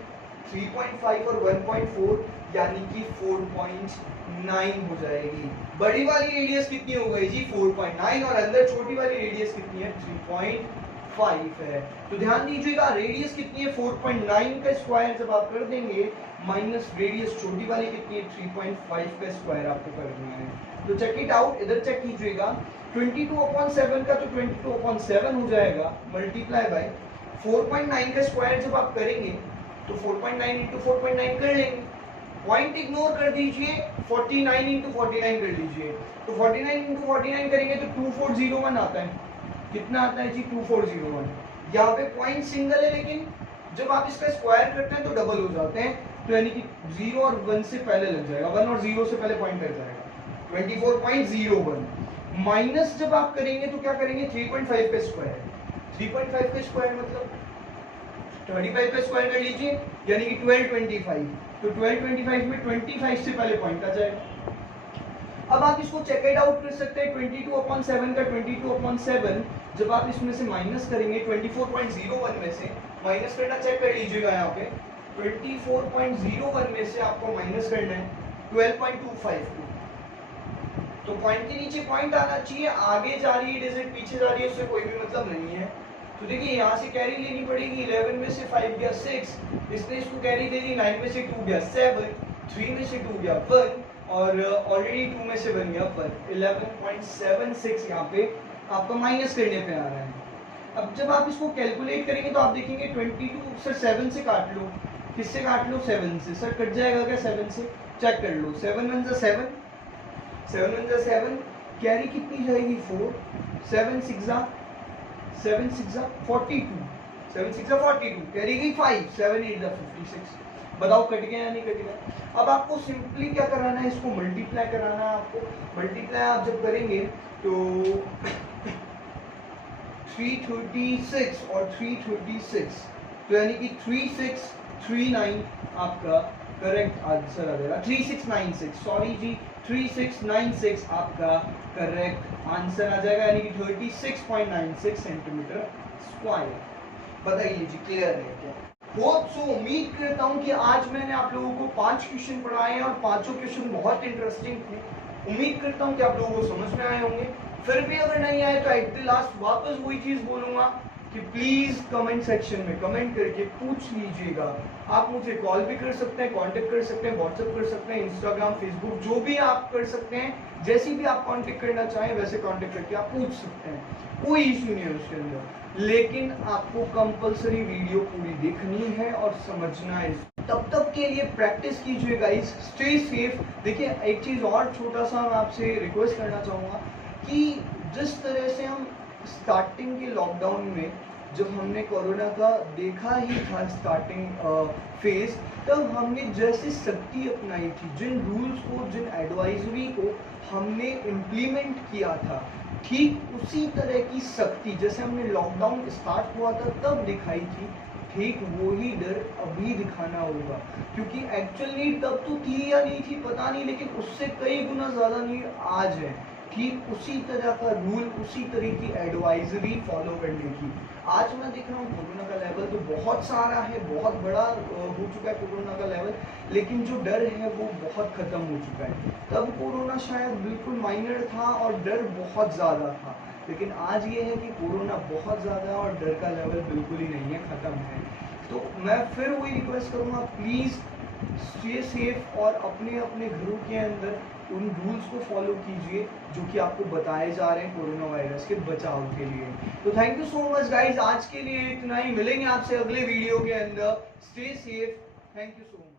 3.5 और 1.4 यानी कि 4.9 हो जाएगी। बड़ी वाली रेडियस कितनी हो गई जी, 4.9, और अंदर छोटी वाली रेडियस कितनी है, 3.5 है। तो ध्यान दीजिएगा, रेडियस कितनी है, 4.9 का स्क्वायर जब आप कर देंगे, माइनस रेडियस छोटी वाली कितनी है, 3.5 का स्क्वायर आपको कर देना है। तो चेक इट आउट, इधर चेक कीजिएगा, 22/7 का तो 22/7 हो जाएगा, मल्टीप्लाई बाय 4.9 का स्क्वायर जब आप करेंगे तो 4.9 इंटू 4.9 कर लेंगे, पॉइंट इग्नोर कर दीजिए, 49 इंटू 49 कर लीजिए, तो 49 इंटू 49 करेंगे तो 2401 आता है। कितना आता है जी, 2401। यहाँ पे पॉइंट सिंगल है, लेकिन जब आप इसका स्क्वायर करते हैं तो डबल हो जाते हैं, तो यानी कि 0 और 1 से पहले लग जाएगा, 1 और 0 से पहले पॉइंट कर जाएगा, 24.01 माइनस जब आप करेंगे तो क्या करेंगे, 3.5 का स्क्वायर, 3.5 का स्क्वायर मतलब 25 का स्क्वायर कर लीजिए, यानी कि 1225, तो 1225 में 25 से पहले पॉइंट आ जाएगा। अब आप इसको चेक इट आउट कर सकते हैं, 22/7 का 22/7 जब आप इसमें से माइनस करेंगे, 24.01 में से माइनस करना चेक कर लीजिएगा, यहाँ पे 24.01 में से आपको माइनस करना है 12.252, तो पॉइंट के नीचे पॉइंट आना चाहिए, आगे जा रही है डिजिट पीछे जा रही है उससे कोई भी मतलब नहीं है। तो देखिए यहाँ से कैरी लेनी पड़ेगी, 11 में से 5 गया 6, इसने इसको कैरी दे दी, 9 में से 2 गया 7, 3 में से 2 गया 1, और ऑलरेडी 2 में से बन गया 1, 11.76 यहाँ पे आपका माइनस करने पे आ रहा है। अब जब आप इसको कैलकुलेट करेंगे तो आप देखेंगे 22, सर 7 से काट लो, किससे काट लो, 7 से, सर कट जाएगा क्या 7 से, चेक कर लो, 7 1 7, 7 1 7, कैरी कितनी जाएगी 4, 7 6 42, 7 6 42, कैरी गई 5, 7 8 56, बताओ कट गया या नहीं कट गया। अब आपको सिंपली क्या कराना है, इसको मल्टीप्लाई कराना है आपको, मल्टीप्लाई आप जब करेंगे तो 336 और 336, तो यानी कि 3639 आपका करेक्ट आंसर आ जाएगा, 3696, सॉरी जी 3696 आपका करेक्ट आंसर आ जाएगा, यानी कि 36.96 सेंटीमीटर स्क्वायर। बताइए जी, क्लियर है क्या? होप सो, उम्मीद करता हूँ कि आज मैंने आप लोगों को 5 क्वेश्चन पढ़ाए हैं और पांचों क्वेश्चन बहुत इंटरेस्टिंग थे। उम्मीद करता हूँ कि आप लोगों को समझ में आए होंगे। फिर भी अगर नहीं आए तो एट द लास्ट वापस वही चीज बोलूंगा कि प्लीज कमेंट सेक्शन में कमेंट करके पूछ लीजिएगा। आप मुझे कॉल भी कर सकते हैं, कांटेक्ट कर सकते हैं, व्हाट्सएप कर सकते हैं, इंस्टाग्राम, फेसबुक, जो भी आप कर सकते हैं, जैसी भी आप कांटेक्ट करना चाहें वैसे कांटेक्ट करके आप पूछ सकते हैं, कोई इश्यू नहीं है उसके अंदर। लेकिन आपको कंपलसरी वीडियो पूरी देखनी है और समझना है। तब तक के लिए प्रैक्टिस कीजिए गाइस, स्टे सेफ। देखिए एक चीज और छोटा सा मैं आपसे रिक्वेस्ट करना चाहूँगा कि जिस तरह से हम स्टार्टिंग के लॉकडाउन में जब हमने कोरोना का देखा ही था स्टार्टिंग फेज, तब हमने जैसे सख्ती अपनाई थी, जिन रूल्स को, जिन एडवाइजरी को हमने इम्प्लीमेंट किया था, ठीक उसी तरह की सख्ती जैसे हमने लॉकडाउन स्टार्ट हुआ था तब दिखाई थी, ठीक वही डर अभी दिखाना होगा। क्योंकि एक्चुअल नीड तब तो थी या नहीं थी पता नहीं, लेकिन उससे कई गुना ज़्यादा नीड आज है। ठीक उसी तरह का रूल, उसी तरह की एडवाइजरी फॉलो करने की। आज मैं देख रहा हूँ कोरोना का लेवल तो बहुत सारा है, बहुत बड़ा हो चुका है कोरोना का लेवल, लेकिन जो डर है वो बहुत खत्म हो चुका है। तब कोरोना शायद बिल्कुल माइनर था और डर बहुत ज़्यादा था, लेकिन आज ये है कि कोरोना बहुत ज़्यादा है और डर का लेवल बिल्कुल ही नहीं है, ख़त्म है। तो मैं फिर वही रिक्वेस्ट करूँगा, प्लीज़ स्टे सेफ और अपने अपने घरों के अंदर उन रूल्स को फॉलो कीजिए जो कि आपको बताए जा रहे हैं कोरोना वायरस के बचाव के लिए। तो thank you so much guys, आज के लिए इतना ही। मिलेंगे आपसे अगले वीडियो के अंदर। Stay safe, thank you so much.